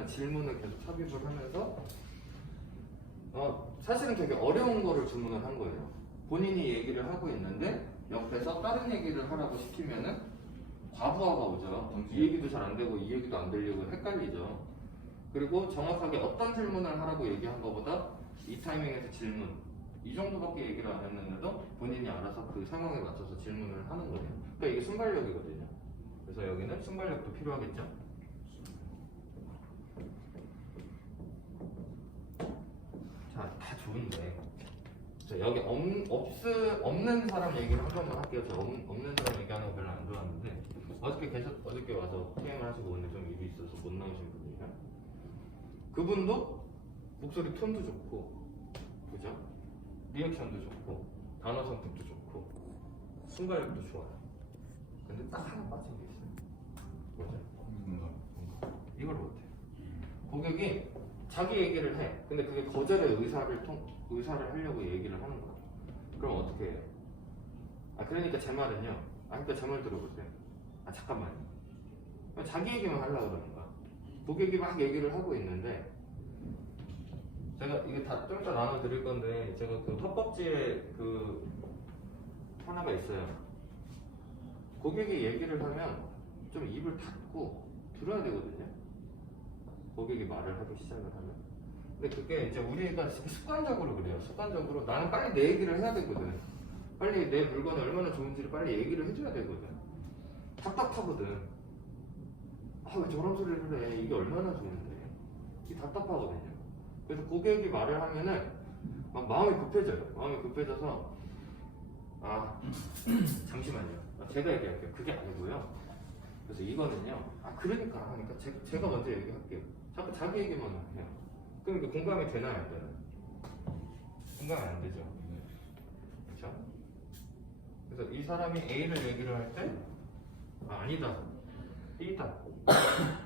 질문을 계속 삽입을 하면서 사실은 되게 어려운 거를 주문을 한 거예요. 본인이 얘기를 하고 있는데 옆에서 다른 얘기를 하라고 시키면은 과부하가 오죠. 이 얘기도 잘 안 되고 이 얘기도 안 들리고 헷갈리죠. 그리고 정확하게 어떤 질문을 하라고 얘기한 것보다 이 타이밍에서 질문 이 정도밖에 얘기를 안 했는데도 본인이 알아서 그 상황에 맞춰서 질문을 하는 거예요. 그러니까 이게 순발력이거든요. 그래서 여기는 순발력도 필요하겠죠. 자, 다 좋은데 자, 여기 없는 사람 얘기를 한 번만 할게요. 저 없는 사람 얘기하는 거 별로 안 좋아하는데 어저께 와서 게임을 하시고 오늘 좀 일이 있어서 못 나오신 분이에요. 그분도 목소리 톤도 좋고 그죠? 리액션도 좋고 단어 선택도 좋고 순발력도 좋아요. 근데 딱 하나 빠진 게 있어요. 뭐죠? 이걸 못해. 고객이 자기 얘기를 해. 근데 그게 거절의 의사를 하려고 얘기를 하는 거야. 그럼 어떻게 해요? 그러니까 제 말은요. 그러니까 제 말 들어보세요. 잠깐만요. 자기 얘기만 하려고 그러는 거야. 고객이 막 얘기를 하고 있는데 제가 이게 다 좀 이따 나눠 드릴 건데 제가 그 헌법지에 그 하나가 있어요. 고객이 얘기를 하면 좀 입을 닫고 들어야 되거든요. 고객이 말을 하기 시작을 하면. 근데 그게 이제 우리가 습관적으로 그래요. 습관적으로 나는 빨리 내 얘기를 해야 되거든. 빨리 내 물건이 얼마나 좋은지를 빨리 얘기를 해줘야 되거든. 답답하거든. 왜 저런 소리를 해? 이게 얼마나 좋은데. 이게 답답하거든요. 그래서 고객이 말을 하면은 막 마음이 급해져요. 마음이 급해져서 잠시만요. 제가 얘기할게요. 그게 아니고요. 그래서 이거는요. 그러니까 하니까 제가 먼저 얘기할게요. 자꾸 자기 얘기만 해요. 그럼 이게 공감이 되나요? 안 되나요? 공감이 안 되죠. 그렇죠? 그래서 이 사람이 A를 얘기를 할 때 아니다. B다.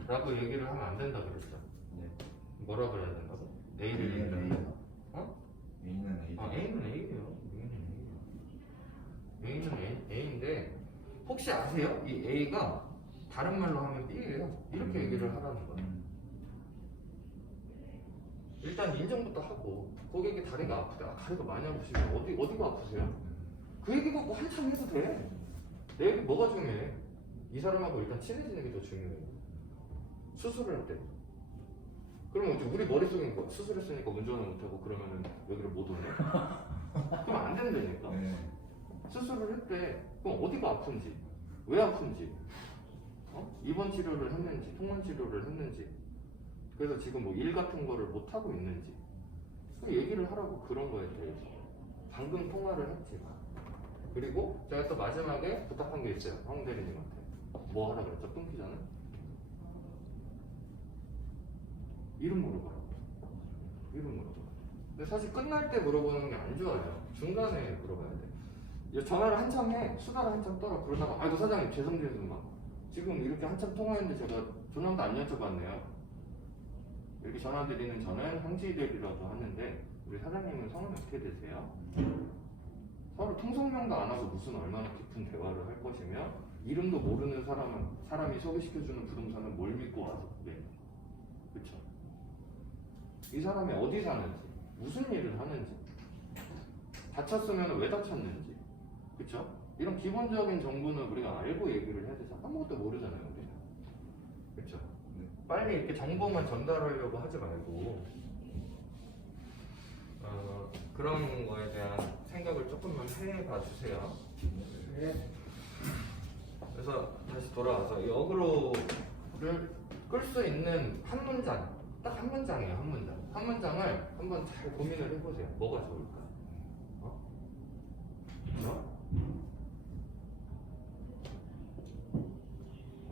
라고 얘기를 하면 안 된다 그랬죠. 네. 뭐라 그래야 된다고? A를 얘기를 하면 A는 A. A는 A예요. A는 A인데 혹시 아세요? 이 A가 다른 말로 하면 B예요. 이렇게 얘기를 하라는 거예요. 일단 인정부터 하고 고객이 다리가 아프다. 다리가 많이 아프시면 어디가 아프세요? 그 얘기 갖고 한참 해도 돼. 내 얘기 뭐가 중요해? 이 사람하고 일단 친해지는 게 더 중요해요. 수술을 할 때. 그러면 이제 우리 머릿속에 수술했으니까 운전을 못하고 그러면은 여기를 못 오네? 그럼 안 된다니까. 네. 수술을 했대. 그럼 어디가 아픈지, 왜 아픈지, 입원 치료를 했는지, 통원 치료를 했는지, 그래서 지금 뭐 일 같은 거를 못 하고 있는지, 얘기를 하라고 그런 거에 대해서. 방금 통화를 했지만. 그리고 제가 또 마지막에 부탁한 게 있어요. 황 대리님한테. 뭐 하라 그랬죠? 끊기 전에? 이름 물어봐요. 이름 물어봐요. 근데 사실 끝날 때 물어보는 게 안 좋아요. 중간에 물어봐야 돼. 전화를 한참 해. 수다를 한참 떨어. 그러다가 아이고 사장님 죄송해서 막 지금 이렇게 한참 통화했는데 제가 전화도 안 여쭤봤네요. 이렇게 전화 드리는 저는 황지희 대리라고 하는데 우리 사장님은 성함이 어떻게 되세요? 서로 통성명도 안 하고 무슨 얼마나 깊은 대화를 할 것이며 이름도 모르는 사람이 소개시켜주는 부동산은 뭘 믿고 와서 그쵸? 이 사람이 어디 사는지 무슨 일을 하는지 다쳤으면 왜 다쳤는지 그쵸? 이런 기본적인 정보는 우리가 알고 얘기를 해야 되잖아. 아무것도 모르잖아요 우리는. 그쵸? 빨리 이렇게 정보만 전달하려고 하지 말고 그런 거에 대한 생각을 조금만 해봐 주세요. 네. 그래서 다시 돌아와서 이 어그로를 끌 수 있는 한 문장, 딱 한 문장이에요. 한 문장. 한 문장을 한번 잘 고민을 해보세요. 뭐가 좋을까?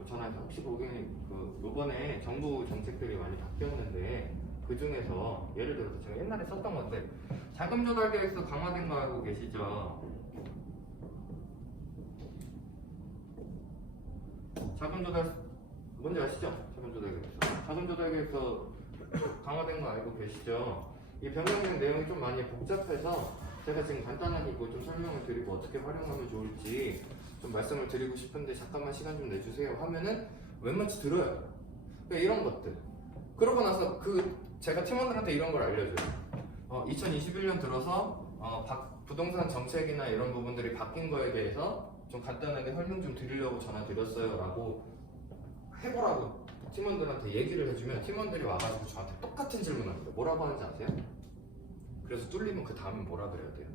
전화해서 혹시 고객님 요번에 정부 정책들이 많이 바뀌었는데 그 중에서 예를 들어서 제가 옛날에 썼던 건데 자금 조달 계획서 강화된 거 알고 계시죠? 자금 조달 뭔지 아시죠? 자금 조달 계획서. 자금 조달 계획서 강화된 거 알고 계시죠? 이 변경된 내용이 좀 많이 복잡해서 제가 지금 간단하게 그거 좀 설명을 드리고 어떻게 활용하면 좋을지 좀 말씀을 드리고 싶은데 잠깐만 시간 좀 내주세요 하면은 웬만치 들어요. 그러니까 이런 것들 그러고 나서 제가 팀원들한테 이런 걸 알려줘요. 2021년 들어서 부동산 정책이나 이런 부분들이 바뀐 거에 대해서 좀 간단하게 설명 좀 드리려고 전화 드렸어요 라고 해보라고 팀원들한테 얘기를 해주면 팀원들이 와가지고 저한테 똑같은 질문을 합니다. 뭐라고 하는지 아세요? 그래서 뚫리면 그 다음에 뭐라 그래야 돼요?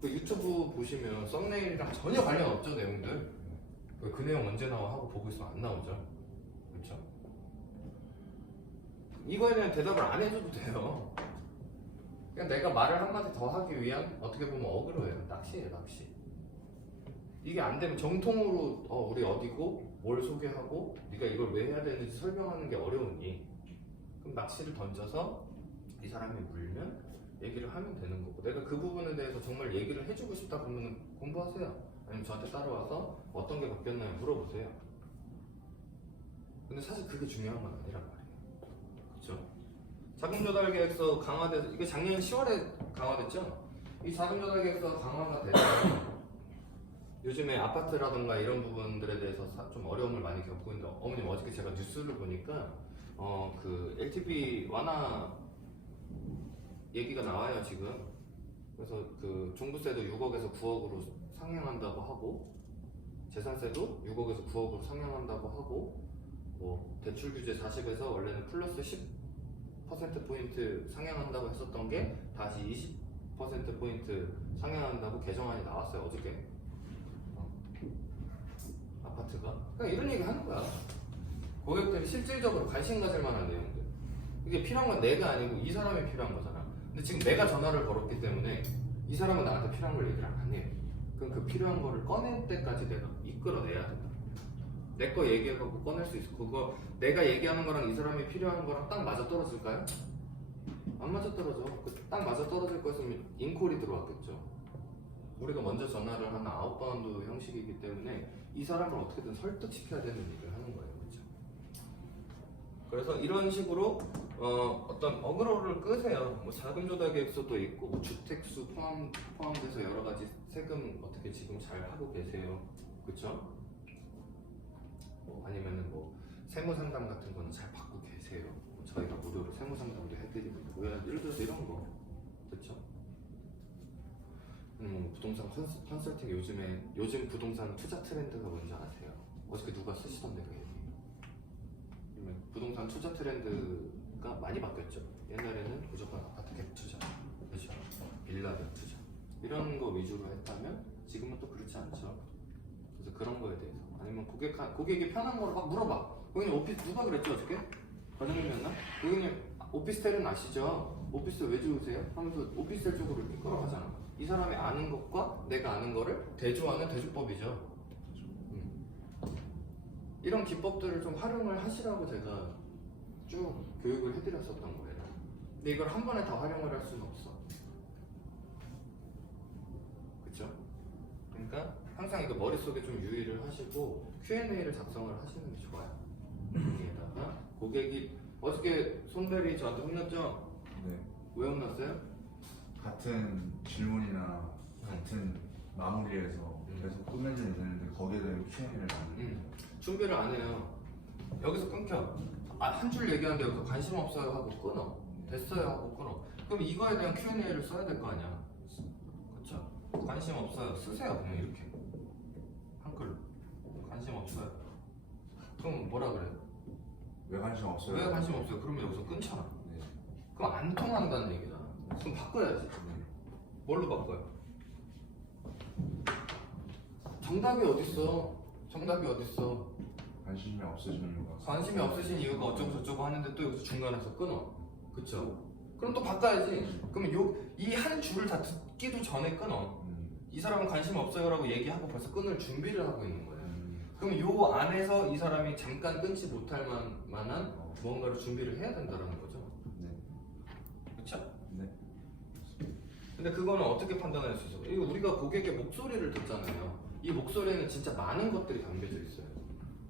그 유튜브 보시면 썸네일이랑 전혀 관련 없죠 내용들. 그 내용 언제 나와 하고 보고 있으면 안 나오죠. 그렇죠? 이거에 대한 대답을 안 해줘도 돼요. 그냥 내가 말을 한마디 더 하기 위한 어떻게 보면 어그로예요. 낚시예요, 낚시. 이게 안 되면 정통으로 우리 어디고 뭘 소개하고 네가 이걸 왜 해야 되는지 설명하는 게 어려우니 그럼 낚시를 던져서 이 사람이 물면 얘기를 하면 되는 거고 내가 그 부분에 대해서 정말 얘기를 해주고 싶다 그러면 공부하세요. 아니면 저한테 따라와서 어떤 게 바뀌었나요 물어보세요. 근데 사실 그게 중요한 건 아니란 말이에요. 그렇죠? 자금조달 계획서 강화돼서 이게 작년 10월에 강화됐죠? 이 자금조달 계획서 강화가 돼서 요즘에 아파트라던가 이런 부분들에 대해서 좀 어려움을 많이 겪고 있는데 어머님 어저께 제가 뉴스를 보니까 그 LTV 완화 얘기가 나와요 지금. 그래서 그 종부세도 6억에서 9억으로 상향한다고 하고 재산세도 6억에서 9억으로 상향한다고 하고 뭐 대출 규제 40에서 원래는 플러스 10%포인트 상향한다고 했었던 게 다시 20%포인트 상향한다고 개정안이 나왔어요 어저께. 아파트가 그냥 이런 얘기 하는 거야. 고객들이 실질적으로 관심 가질 만한 내용들. 이게 필요한 건 내가 아니고 이 사람이 필요한 거잖아. 근데 지금 내가 전화를 걸었기 때문에 이 사람은 나한테 필요한 걸 얘기를 안 해요. 그럼 그 필요한 거를 꺼낼 때까지 내가 이끌어내야 된다. 내 거 얘기해갖고 꺼낼 수 있어. 그거 내가 얘기하는 거랑 이 사람이 필요한 거랑 딱 맞아 떨어질까요? 안 맞아 떨어져. 딱 맞아 떨어질 거였으면 인콜이 들어왔겠죠. 우리가 먼저 전화를 한 아웃바운드 형식이기 때문에 이 사람을 어떻게든 설득시켜야 되는 일을 하는 거예요. 그렇죠? 그래서 이런 식으로 어떤 어그로를 끄세요. 뭐 자금조달 계획서도 있고 뭐 주택수 포함돼서 여러 가지 세금 어떻게 지금 잘 하고 계세요. 그렇죠? 뭐 아니면은 뭐 세무 상담 같은 거는 잘 받고 계세요. 뭐 저희가 무료로 세무 상담도 해드리고 있고 예를 들어서 이런 거. 그렇죠? 부동산 컨설팅 요즘 부동산 투자 트렌드가 뭔지 아세요? 어저께 누가 쓰시던데 그 얘기. 부동산 투자 트렌드가 많이 바뀌었죠. 옛날에는 무조건 아파트 갭 투자, 그렇죠? 빌라 갭 투자 이런 거 위주로 했다면 지금은 또 그렇지 않죠. 그래서 그런 거에 대해서 아니면 고객이 편한 거를 막 물어봐. 고객님 오피스 누가 그랬죠 어저께? 과장님이었나? 고객님 오피스텔은 아시죠? 오피스텔 왜 좋으세요? 하면서 오피스텔 쪽으로 이렇게 끌어가잖아. 이 사람이 아는 것과 내가 아는 거를 대조하는 대조법이죠. 이런 기법들을 좀 활용을 하시라고 제가 쭉 교육을 해드렸었던 거예요. 근데 이걸 한 번에 다 활용을 할 수는 없어. 그쵸? 그러니까 항상 이거 머릿속에 좀 유의를 하시고 Q&A를 작성을 하시는 게 좋아요. 여기에다가 고객이 어저께 손대리 저한테 혼났죠? 네. 왜 혼났어요? 같은 질문이나 같은 마무리에서 계속 끝내줘야 되는데 거기에 대한 Q&A를 안 해요. 준비를 안 해요. 여기서 끊겨. 한 줄 얘기하는데 여기서 관심 없어요 하고 끊어. 됐어요 하고 끊어. 그럼 이거에 대한 Q&A를 써야 될 거 아니야. 그쵸? 관심 없어요. 쓰세요 그냥 이렇게. 한글로. 관심 없어요. 그럼 뭐라 그래? 왜 관심 없어요? 왜 관심 없어요? 그러면 여기서 끊잖아. 네. 그럼 안 통한다는 얘기잖아. 그럼 바꿔야지. 뭘로 바꿔요? 정답이 어딨어? 정답이 어딨어? 관심이 없으신 이유가 관심이 없으신 이유가 어쩌고 저쩌고 하는데 또 여기서 중간에서 끊어. 그쵸? 그럼 또 바꿔야지. 그러면 이 한 줄을 다 듣기도 전에 끊어. 이 사람은 관심 없어요라고 얘기하고 벌써 끊을 준비를 하고 있는 거예요. 그럼 요 안에서 이 사람이 잠깐 끊지 못할 만한 무언가를 준비를 해야 된다는 거죠. 네. 그쵸? 네. 근데 그거는 어떻게 판단할 수 있어요? 이거 우리가 고객의 목소리를 듣잖아요. 이 목소리에는 진짜 많은 것들이 담겨져 있어요.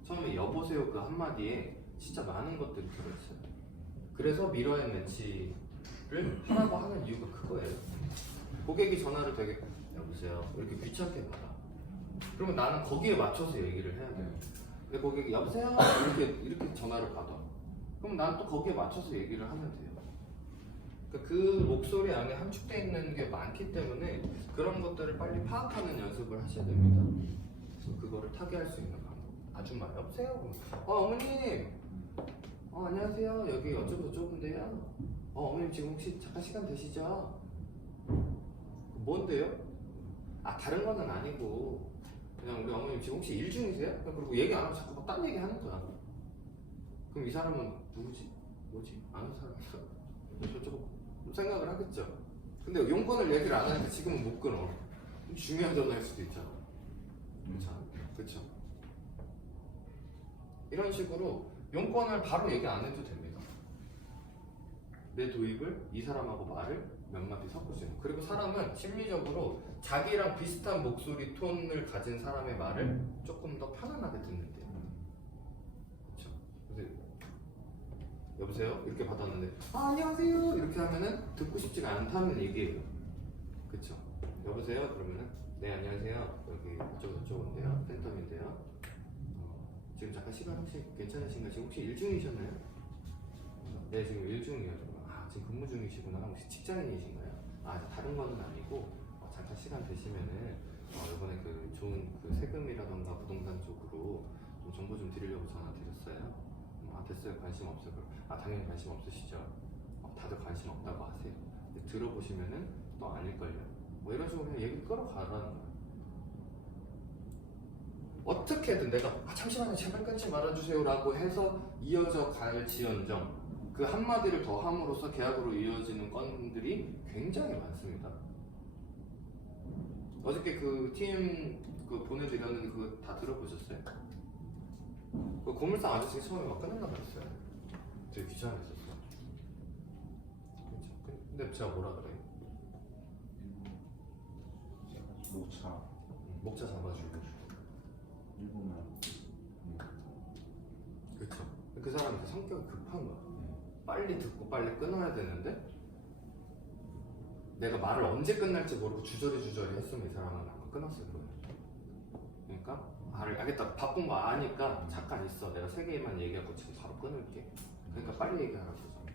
처음에 여보세요 그 한마디에 진짜 많은 것들이 들어있어요. 그래서 미러 앤 매치를 하라고 하는 이유가 그거예요. 고객이 전화를 되게 여보세요 이렇게 귀찮게 받아. 그러면 나는 거기에 맞춰서 얘기를 해야 돼요. 근데 고객이 여보세요 이렇게 전화를 받아. 그럼 난 또 거기에 맞춰서 얘기를 하면 돼요. 그러니까 그 목소리 안에 함축되어 있는 게 많기 때문에 그런 것들을 빨리 파악하는 연습을 하셔야 됩니다. 그래서 그거를 타개할 수 있는 방법. 아줌마 여보세요? 어머님. 안녕하세요. 여기 어쩌고 저쩌고인데요. 어머님 지금 혹시 잠깐 시간 되시죠? 뭔데요? 다른 거는 아니고 그냥 우리 어머님 지금 혹시 일 중이세요? 그리고 얘기 안 하고 자꾸 막 딴 얘기 하는 거야. 그럼 이 사람은 누구지? 뭐지? 아는 사람이야? 저쪽은 생각을 하겠죠. 근데 용건을 얘기를 안 하니까 지금은 못 끊어. 중요한 전화일 수도 있잖아. 그쵸? 이런 식으로 용건을 바로 얘기 안 해도 됩니다. 내 도입을 이 사람하고 말을 몇 마디 섞을 수 있는. 그리고 사람은 심리적으로 자기랑 비슷한 목소리 톤을 가진 사람의 말을 조금 더 편안하게 듣는데요. 그렇죠? 그래서 여보세요? 이렇게 받았는데 안녕하세요 이렇게 하면은 듣고 싶지가 않다는 얘기예요. 그렇죠? 여보세요? 그러면은 네 안녕하세요. 여기 어쩌고저쩌고인데요. 팬텀인데요. 지금 잠깐 시간 혹시 괜찮으신가요? 지금 혹시 일 중이셨나요? 네 지금 일 중이에요. 지금 근무 중이시구나. 혹시 직장인이신가요? 다른 거는 아니고 잠깐 시간 되시면은 이번에 그 좋은 그 세금이라던가 부동산 쪽으로 좀 정보 좀 드리려고 전화 드렸어요. 됐어요. 관심 없어요. 당연히 관심 없으시죠. 다들 관심 없다고 하세요. 근데 들어보시면은 또 아닐걸요. 이런 식으로 그냥 얘기 끌어가라는 거예요. 어떻게든 내가 잠시만요 제발 끊지 말아주세요 라고 해서 이어져 갈지언정 그 한마디를 더 함으로써 계약으로 이어지는 건들이 굉장히 많습니다. 어저께 그 팀 보내드렸는데 그거 다 들어보셨어요? 그 고물상 아저씨가 처음에 막 끊는다고 했어요. 되게 귀찮았었어. 근데 제가 뭐라 그래요? 목차 잡아주고 일본만 그쵸. 그 사람이 그 성격이 급한 거야. 빨리 듣고 빨리 끊어야 되는데 내가 말을 언제 끝날지 모르고 주저리 했으면 이 사람은 아마 끊었을 거예요. 그러니까 알겠다 바쁜 거 아니까 잠깐 있어 내가 3개만 얘기하고 지금 바로 끊을게. 그러니까 빨리 얘기하라고 잖아.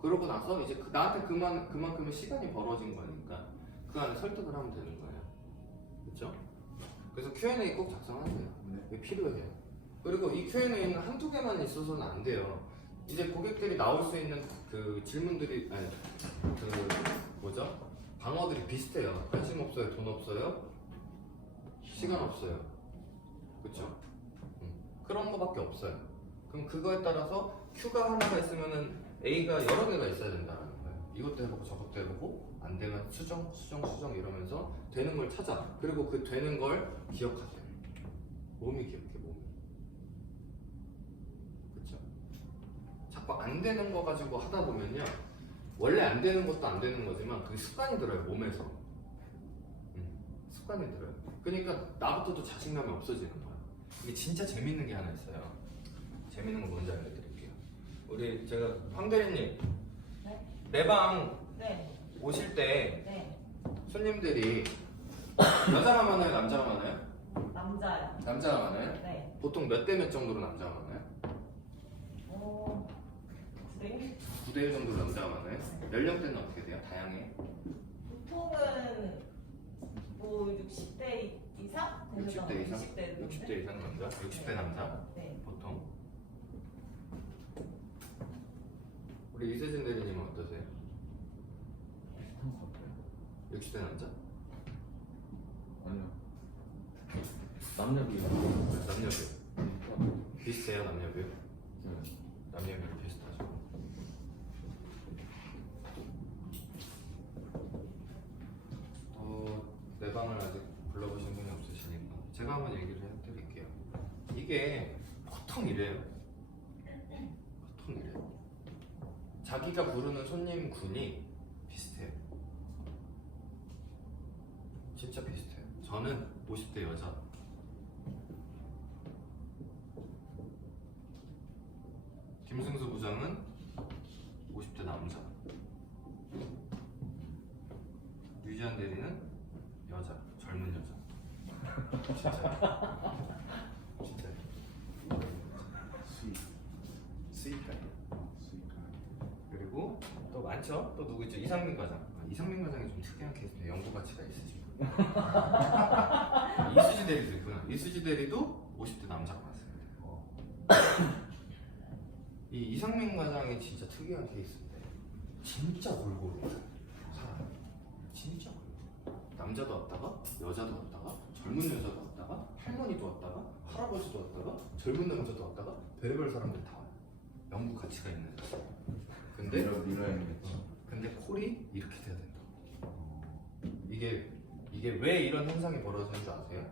그러고 나서 이제 나한테 그만큼의 시간이 벌어진 거니까 그 안에 설득을 하면 되는 거예요. 그쵸? 그래서 Q&A 꼭 작성하세요. 왜 필요해요. 그리고 이 Q&A는 한두 개만 있어서는 안 돼요. 이제 고객들이 나올 수 있는 그 질문들이 방어들이 비슷해요. 관심 없어요, 돈 없어요, 시간 없어요. 그쵸? 그런 거밖에 없어요. 그럼 그거에 따라서 Q가 하나가 있으면은 A가 여러 개가 있어야 된다는 거예요. 이것도 해보고 저것도 해보고 안 되면 수정 이러면서 되는 걸 찾아. 그리고 그 되는 걸 기억하세요. 몸이 기억해, 몸이. 그쵸? 자꾸 안 되는 거 가지고 하다 보면요. 원래 안 되는 것도 안 되는 거지만 그게 습관이 들어요, 몸에서. 습관이 들어요. 그러니까 나부터도 자신감이 없어지는 거야. 이게 진짜 재밌는 게 하나 있어요. 재밌는 거 뭔지 알려드릴게요. 제가 황 대리님, 네? 내 방 네. 오실 때 네. 손님들이 여자가 많아요, 남자가 많아요? 남자요. 남자가 많아요? 네. 보통 몇 대 몇 정도로 남자가 많아요? 9대? 9대 1 정도로 남자가 많아요? 연령대는 어떻게 돼요? 다양해? 보통은 뭐 60대 이상? 60대 이상? 60대 60대 이상 남자? 60대 남자? 네. 보통? 우리 이세진 대리님은 어떠세요? 비슷한 것 같아요. 60대 남자? 아니요. 남녀비요. 남녀뷰 비슷해요? 남녀뷰? 네. 남녀뷰 비슷하죠. 내 방을 아직 불러보신 분이 없으시니까 제가 한번 얘기를 해드릴게요. 이게 보통 이래요. 보통 이래요. 자기가 부르는 손님 군이 비슷해요. 진짜 비슷해요. 저는 50대 여자, 김승수 부장은 50대 남자, 유지한 대리는 여자, 젊은 여자. 진짜. 수익. 수익까지. 그리고 또 많죠. 또 누구 있죠? 이상민 과장. 이상민 과장이 좀 특이한 케이스인데 연구 가치가 있으시고. 이수지 대리도 있구나. 이수지 대리도 50대 남자가 맞습니다. 이 이상민 과장이 진짜 특이한 케이스인데 진짜 골고루 살아요. 진짜 골고루. 남자도 왔다가 여자도 왔다가 젊은 여자도 왔다가 할머니도 왔다가 할아버지도 왔다가 젊은 남자도 왔다가 별의별 사람들이 다 와요. 연구 가치가 있는. 근데 밀어야겠지. 근데 콜이 이렇게 돼야 된다. 이게 왜 이런 현상이 벌어지는 줄 아세요?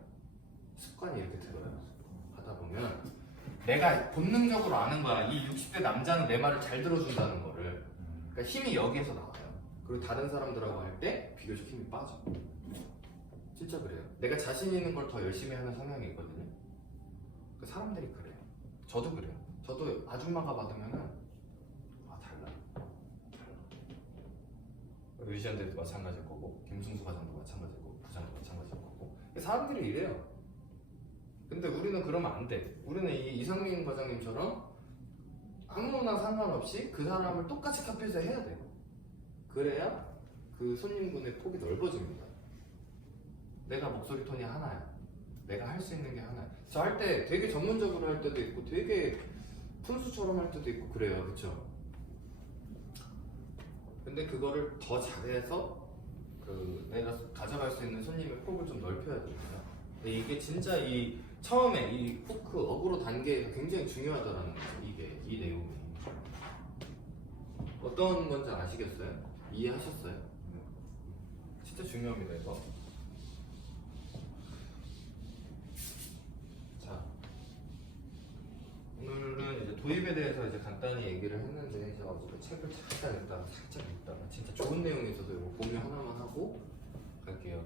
습관이 이렇게 들어요. 하다 보면 내가 본능적으로 아는 거야. 이 60대 남자는 내 말을 잘 들어준다는 거를. 그러니까 힘이 여기에서 나와요. 그리고 다른 사람들하고 할 때 비교적 힘이 빠져. 진짜 그래요. 내가 자신 있는 걸 더 열심히 하는 성향이 있거든요. 그 사람들이 그래요. 저도 그래요. 저도 아줌마가 받으면은 달라. 뮤지션들도 마찬가지일 거고, 김승수 과장도 마찬가지일 거고, 부장도 마찬가지일 거고. 사람들이 이래요. 근데 우리는 그러면 안 돼. 우리는 이 이상민 과장님처럼 아무나 상관없이 그 사람을 똑같이 카피해서 해야 돼요. 그래야 그 손님분의 폭이 넓어집니다. 내가 목소리 톤이 하나야. 내가 할 수 있는 게 하나야. 저 할 때 되게 전문적으로 할 때도 있고 되게 푼수처럼 할 때도 있고 그래요. 그쵸? 근데 그거를 더 잘해서 그 내가 가져갈 수 있는 손님의 폭을 좀 넓혀야 되거든요. 근데 이게 진짜 이 처음에 이 후크 어그로 단계에서 굉장히 중요하다라는 거죠. 이 내용이 어떤 건지 아시겠어요? 이해하셨어요? 진짜 중요합니다 이거. 자, 오늘은 이제 도입에 대해서 이제 간단히 얘기를 했는데 제가 어제 책을 살짝 읽다가 진짜 좋은 내용이 있어서 이거 공유 하나만 하고 갈게요.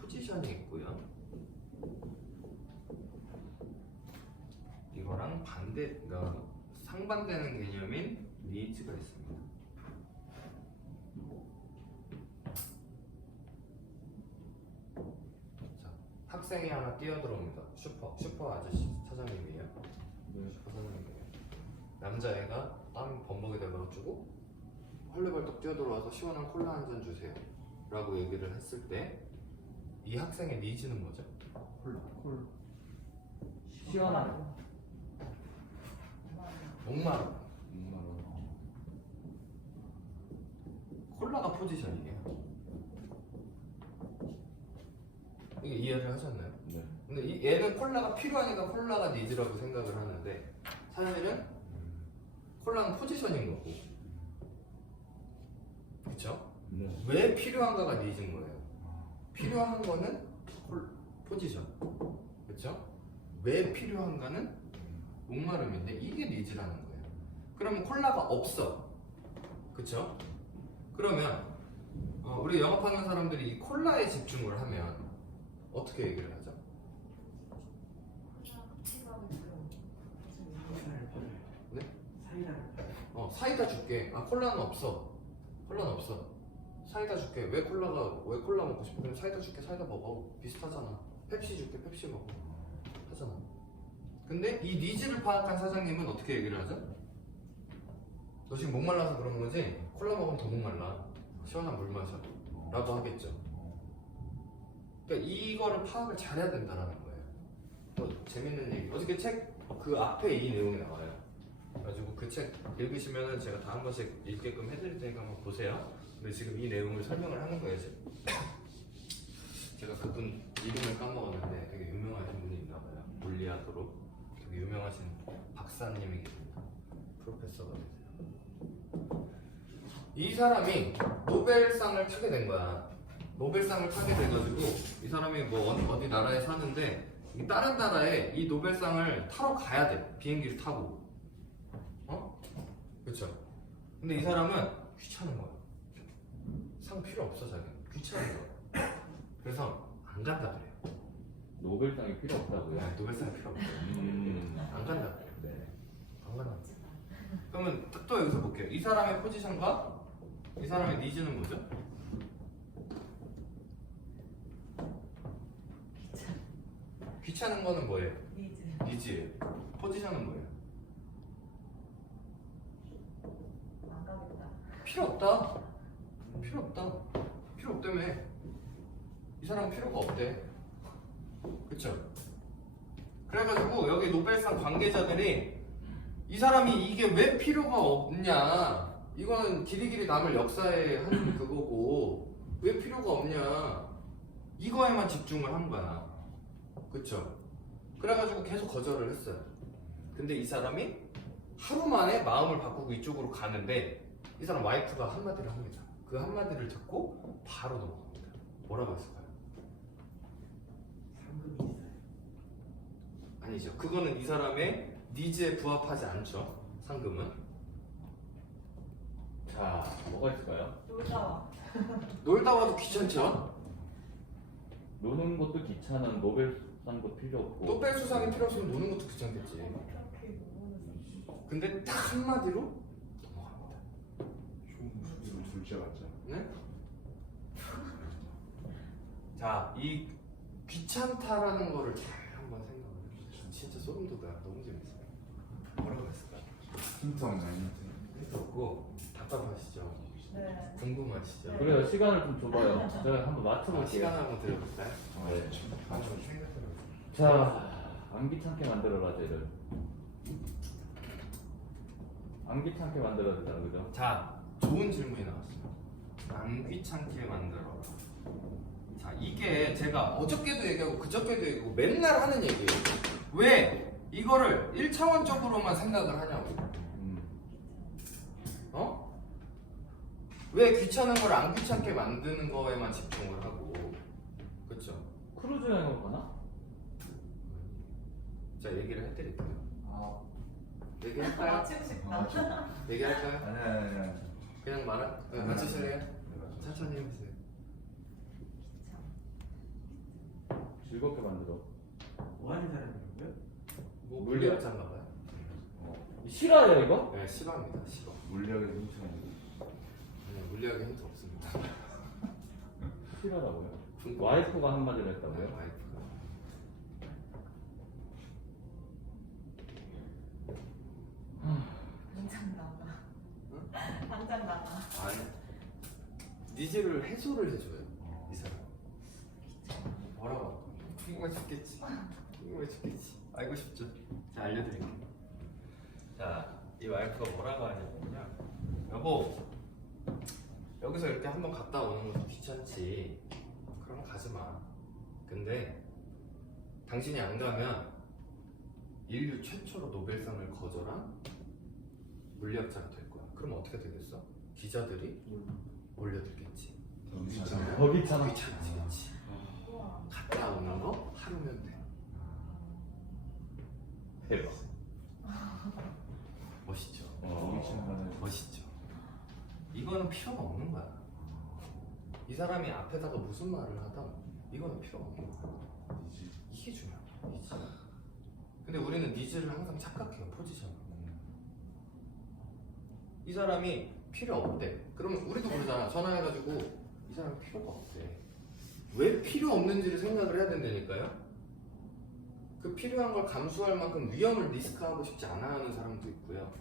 포지션이 있고요. 이거랑 그러니까 상반되는 개념인 니즈가 있습니다. 자, 학생이 하나 뛰어들어옵니다. 슈퍼 아저씨 사장님이에요. 슈퍼 사장님이에요. 남자애가 땀 범벅이 돼가지고 헐레벌떡 뛰어들어와서 시원한 콜라 한 잔 주세요 라고 얘기를 했을 때 이 학생의 니즈는 뭐죠? 콜라. 시원하고 목마름. 콜라가 포지션이에요. 이게 이해를 하셨나요? 네. 근데 얘는 콜라가 필요하니까 콜라가 니즈라고 생각을 하는데 사실은 콜라는 포지션인 거고, 그쵸? 네. 왜 필요한가가 니즈인 거예요. 필요한 거는 포지션, 그쵸? 왜 필요한가는 목마름인데 이게 니즈라는 거예요. 그러면 콜라가 없어, 그쵸? 그러면 우리 영업하는 사람들이 이 콜라에 집중을 하면 어떻게 얘기를 하죠? 네? 사이다 줄게. 콜라는 없어. 콜라는 없어. 사이다 줄게. 왜 콜라 먹고 싶어? 그럼 사이다 줄게. 사이다 먹어. 비슷하잖아. 펩시 줄게. 펩시 먹어. 하잖아. 근데 이 니즈를 파악한 사장님은 어떻게 얘기를 하죠? 너 지금 목말라서 그런 거지? 콜라 먹으면 더 목말라. 시원한 물 마셔. 라고 하겠죠. 그러니까 이거를 파악을 잘해야 된다는 거예요. 또 재밌는 얘기. 어저께 책 그 앞에 이 내용이 나와요. 그래가지고 그 책 읽으시면은 제가 다 한 번씩 읽게끔 해드릴 테니까 한번 보세요. 근데 지금 이 내용을 설명을 하는 거예요. 지금. 제가 그분 이름을 까먹었는데 되게 유명하신 분이 있나 봐요. 물리학으로 되게 유명하신 박사님이 계십니다. 프로페서가 되세요. 이 사람이 노벨상을 타게 된 거야. 노벨상을 타게 돼가지고 이 사람이 뭐 어디 나라에 사는데 이 다른 나라에 이 노벨상을 타러 가야 돼. 비행기를 타고. 그쵸? 근데 이 사람은 귀찮은 거야. 상 필요 없어 자기. 귀찮은 거야. 그래서 안 간다 그래요. 노벨상이 필요 없다고요? 네, 노벨상 필요 없어. 안 간다 그래요. 네. 안 간다. 그러면 또 여기서 볼게요. 이 사람의 포지션과 이 사람의 니즈는 뭐죠? 귀찮은 거는 뭐예요? 니즈. 니즈예요. 포지션은 뭐예요? 필요 없다. 필요 없다. 필요 없다며. 이 사람 필요가 없대. 그쵸? 그래가지고 여기 노벨상 관계자들이 이 사람이 이게 왜 필요가 없냐, 이거는 길이길이 남을 역사에 하는 그거고 왜 필요가 없냐, 이거에만 집중을 한 거야. 그쵸? 그래가지고 계속 거절을 했어요. 근데 이 사람이 하루 만에 마음을 바꾸고 이쪽으로 가는데 이 사람 와이프가 한마디를 합니다. 그 한마디를 듣고 바로 넘어갑니다. 뭐라고 했을까요? 상금이 있어요. 아니죠. 그거는 이 사람의 니즈에 부합하지 않죠. 상금은. 자, 뭐가 있을까요? 놀다 와. 놀다 와도 귀찮죠? 노는 것도 귀찮은 노벨상도 필요 없고. 노벨 수상이 필요 없으면 노는 것도 귀찮겠지. 그렇게 모으는 근데 딱 한마디로 넘어갑니다. 이거 둘째 같죠? 네? 자, 이 귀찮다라는 거를 잘 한번 생각을 해보세요. 진짜 소름 돋아요. 너무 재밌어요. 뭐라고 했을까요? 힌트 없나요, 힌트? 힌트 없고 답답하시죠? 네. 궁금하시죠? 그래요. 시간을 좀 줘봐요. 제가 한번 맞춰볼게요. 시간 한번 드려볼까요? 네. 좀 생각해볼게요. 자, 안 귀찮게 만들어라 쟤를. 안 귀찮게 만들어야 되잖아, 그죠? 자, 좋은 질문이 나왔어요. 안 귀찮게 만들어라. 자, 이게 제가 어저께도 얘기하고 그저께도 얘기하고 맨날 하는 얘기예요. 왜 이거를 1차원적으로만 생각을 하냐고. 어? 왜 귀찮은 걸 안 귀찮게 만드는 거에만 집중을 하고. 그쵸? 크루즈 여행을 가나? 자, 얘기를 해드릴게요. 아, 얘기할까요? 맞추고 싶다. 얘기할까요? 아니야. 그냥 맞추실래요? 천천히 해보세요. 즐겁게 만들어. 뭐 하는 사람이라고요? 뭐 물리학. 물리학자인가 봐요. 실화예요 이거? 네, 실화입니다. 실화. 물리학의 힌트는 네, 물리학에 힌트 없습니다. 실화라고요? 궁금- 와이프가 한마디를 네, 했다고요? 와이프가. 당장 나가. 응? 당장 나가. 아니, 니즈를 해소를 해줘요. 이 사람. 뭐라고? 궁금해 죽겠지. 궁금해 죽겠지. 알고 싶죠? 자, 알려드릴게요. 자, 이 와이프가 뭐라고 하냐면요. 여보, 여기서 이렇게 한번 갔다 오는 것도 귀찮지. 그럼 가지 마. 근데 당신이 안 가면 인류 최초로 노벨상을 거절한 물리학자가 될 거야. 그럼 어떻게 되겠어? 기자들이 몰려들겠지. 괜찮아요? 더 귀찮아. 귀찮아지겠지. 우와. 갔다 오는 거 하루면 돼. 대박. 멋있죠? 멋있죠? 이거는 필요가 없는 거야. 이 사람이 앞에다가 무슨 말을 하던 이거는 필요가 없는 거야. 이게 중요한 거야. 니즈. 근데 우리는 니즈를 항상 착각해요. 포지션. 이 사람이 필요 없대. 그러면 우리도 그러잖아. 전화해가지고 이 사람이 필요가 없대. 왜 필요 없는지를 생각을 해야 된다니까요. 그 필요한 걸 감수할 만큼 위험을 리스크하고 싶지 않아 하는 사람도 있고요.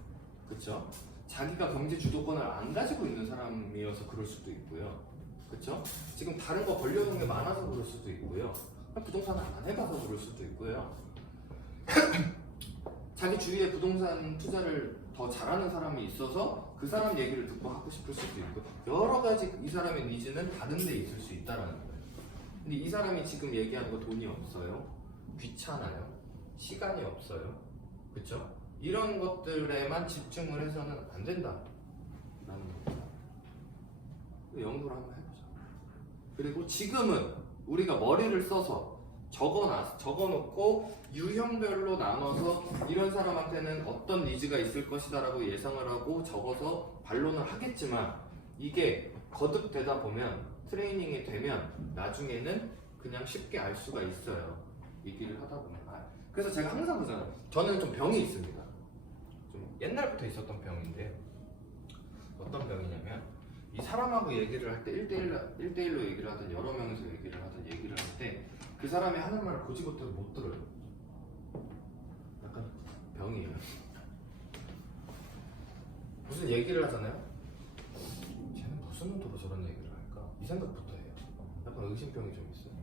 그쵸? 자기가 경제 주도권을 안 가지고 있는 사람이어서 그럴 수도 있고요. 그쵸? 지금 다른 거 벌려놓은 게 많아서 그럴 수도 있고요. 부동산을 안 해봐서 그럴 수도 있고요. 자기 주위에 부동산 투자를 더 잘하는 사람이 있어서 그 사람 얘기를 듣고 하고 싶을 수도 있고, 여러 가지 이 사람의 니즈는 다른 데 있을 수 있다는 거예요. 근데 이 사람이 지금 얘기하는 거 돈이 없어요, 귀찮아요, 시간이 없어요, 그쵸? 이런 것들에만 집중을 해서는 안 된다 라는 겁니다. 연구를 한번 해보자. 그리고 지금은 우리가 머리를 써서 적어놓고 유형별로 나눠서 이런 사람한테는 어떤 니즈가 있을 것이다 라고 예상을 하고 적어서 반론을 하겠지만, 이게 거듭되다 보면, 트레이닝이 되면 나중에는 그냥 쉽게 알 수가 있어요. 얘기를 하다 보면. 그래서 제가 항상 그러잖아요. 저는 좀 병이 있습니다. 좀 옛날부터 있었던 병인데, 어떤 병이냐면, 이 사람하고 얘기를 할 때 1대1로 얘기를 하든 여러 명이서 얘기를 하든 얘기를 할 때 그 사람이 하는 말을 고지고대로 못 들어요. 약간 병이에요. 무슨 얘기를 하잖아요. 무슨 의도로 저런 얘기를 할까? 이 생각부터 해요. 약간 의심병이 좀 있어요.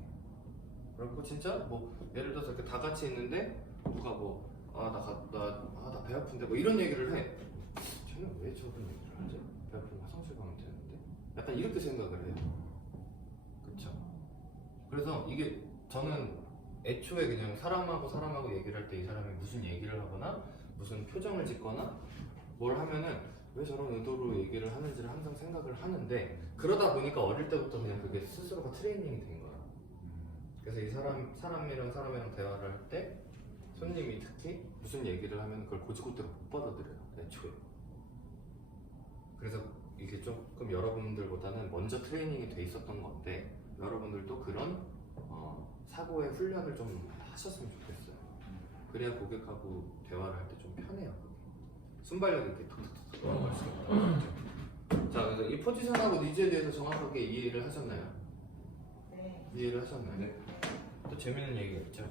그리고 진짜 뭐 예를 들어서 이렇게 다 같이 있는데 누가 뭐 나 배 아픈데 뭐 이런 얘기를 해. 쟤는 왜 저런 얘기를 하지? 배 아프면 화장실 가면 되는데? 약간 이렇게 생각을 해요. 그쵸? 그래서 이게 저는 애초에 그냥 사람하고 얘기를 할 때 이 사람이 무슨 얘기를 하거나 무슨 표정을 짓거나 뭘 하면은 왜 저런 의도로 얘기를 하는지를 항상 생각을 하는데 그러다 보니까 어릴 때부터 그냥 그게 스스로가 트레이닝이 된 거야. 그래서 이 사람이랑 대화를 할 때 손님이 특히 무슨 얘기를 하면 그걸 고지고대로 못 받아들여요. 애초에. 그래서 이게 조금 여러분들보다는 먼저 트레이닝이 돼 있었던 건데 여러분들도 그런 사고의 훈련을 좀 하셨으면 좋겠어요. 그래야 고객하고 대화를 할 때 좀 편해요. 순발력이 이렇게 툭툭툭 돌아갈 수 있다. 자, 그래서 이 포지션하고 니즈에 대해서 정확하게 이해를 하셨나요? 네. 이해를 하셨나요? 네. 또 재밌는 얘기가 있죠?